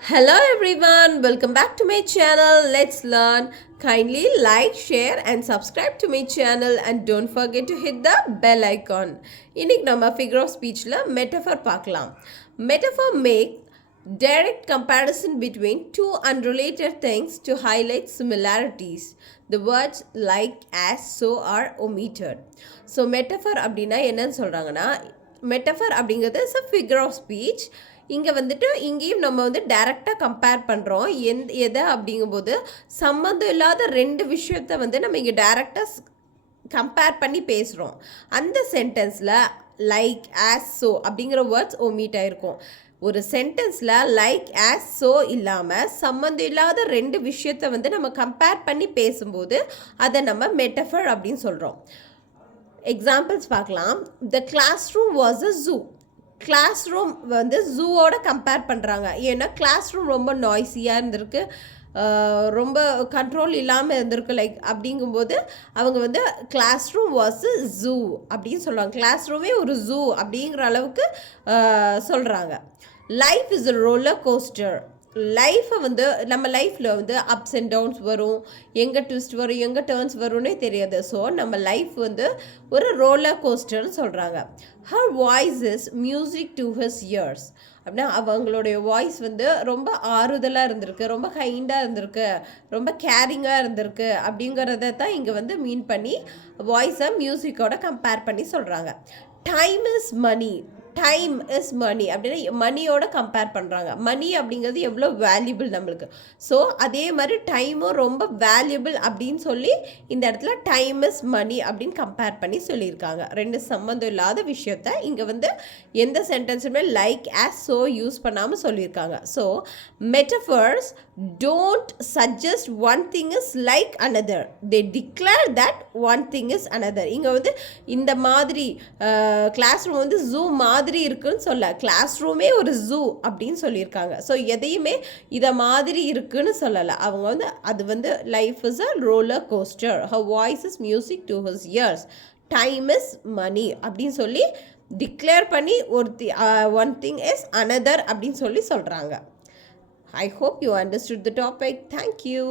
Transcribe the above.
Hello everyone, welcome back to my channel. Let's learn. Kindly like, share and subscribe to my channel and don't forget to hit the bell icon. இன்னைக்கு நம்ம figure of speechல metaphor பார்க்கலாம். Metaphor make direct comparison between two unrelated things to highlight similarities. The words like, as, so are omitted. So metaphor அப்படின்னா என்னன்னு சொல்றாங்கன்னா metaphor அப்படிங்கிறது is a figure of speech. இங்கே வந்துட்டு இங்கேயும் நம்ம வந்து டைரெக்டாக கம்பேர் பண்ணுறோம் எதை அப்படிங்கும்போது சம்மந்தம் இல்லாத ரெண்டு விஷயத்த வந்து நம்ம இங்கே டைரெக்டாக கம்பேர் பண்ணி பேசுகிறோம். அந்த சென்டென்ஸில் லைக், ஆஸ், ஸோ அப்படிங்கிற வேர்ட்ஸ் ஒமிட் ஆகிருக்கும். ஒரு சென்டென்ஸில் லைக், ஆஸ், ஸோ இல்லாமல் சம்மந்தம் இல்லாத ரெண்டு விஷயத்தை வந்து நம்ம கம்பேர் பண்ணி பேசும்போது அதை நம்ம மெட்டஃபர் அப்படின்னு சொல்கிறோம். எக்ஸாம்பிள்ஸ் பார்க்கலாம். The class room was a zoo. Class room வந்து ஜூவோட கம்பேர் பண்ணுறாங்க. ஏன்னா கிளாஸ் ரூம் ரொம்ப நாய்ஸியாக இருந்திருக்கு, ரொம்ப கண்ட்ரோல் இல்லாமல் இருந்திருக்கு. லைக் அப்படிங்கும்போது அவங்க வந்து கிளாஸ் ரூம் வாஸ் ஜூ அப்படின்னு சொல்லுவாங்க. கிளாஸ் ரூமே ஒரு ஜூ அப்படிங்கிற அளவுக்கு சொல்கிறாங்க. Life is a roller coaster. லைஃப்பை வந்து நம்ம லைஃப்பில் வந்து அப்ஸ் அண்ட் டவுன்ஸ் வரும், எங்கே ட்விஸ்ட் வரும், எங்கே டேர்ன்ஸ் வரும்னே தெரியாது. ஸோ நம்ம லைஃப் வந்து ஒரு ரோலர் கோஸ்டர்னு சொல்கிறாங்க. Her voice is music to his years. அப்படின்னா அவங்களுடைய வாய்ஸ் வந்து ரொம்ப ஆறுதலாக இருந்திருக்கு, ரொம்ப கைண்டாக இருந்திருக்கு, ரொம்ப கேரிங்காக இருந்திருக்கு அப்படிங்கிறத தான் இங்கே வந்து மீன் பண்ணி வாய்ஸை மியூசிக்கோட கம்பேர் பண்ணி சொல்கிறாங்க. Time is money. Time is money அப்படின்னா மணியோட கம்பேர் பண்ணுறாங்க. மணி அப்படிங்கிறது எவ்வளோ வேல்யூபிள் நம்மளுக்கு. ஸோ அதே மாதிரி டைமும் ரொம்ப வேல்யூபிள் அப்படின்னு சொல்லி இந்த இடத்துல டைம் இஸ் மணி அப்படின்னு கம்பேர் பண்ணி சொல்லியிருக்காங்க. ரெண்டு சம்மந்தம் இல்லாத விஷயத்த இங்கே வந்து எந்த சென்டென்ஸுமே லைக், ஆஸ், ஸோ யூஸ் பண்ணாமல் சொல்லியிருக்காங்க. So metaphors don't suggest one thing is like another, they declare that one thing is another. இங்கே வந்து இந்த மாதிரி கிளாஸ் ரூம் வந்து ஜூ மாதிரி இருக்குன்னு சொல்ல, கிளாஸ் ரூமே ஒரு ஜூ அப்படின்னு சொல்லியிருக்காங்க. ஸோ எதையுமே இதை மாதிரி இருக்குன்னு சொல்லலை. அவங்க வந்து அது வந்து life is a roller coaster, her voice is music to his ears, time is money அப்படின்னு சொல்லி டிக்ளேர் பண்ணி ஒன் திங் இஸ் அனதர் அப்படின்னு சொல்லி சொல்கிறாங்க. I hope you understood the topic. Thank you.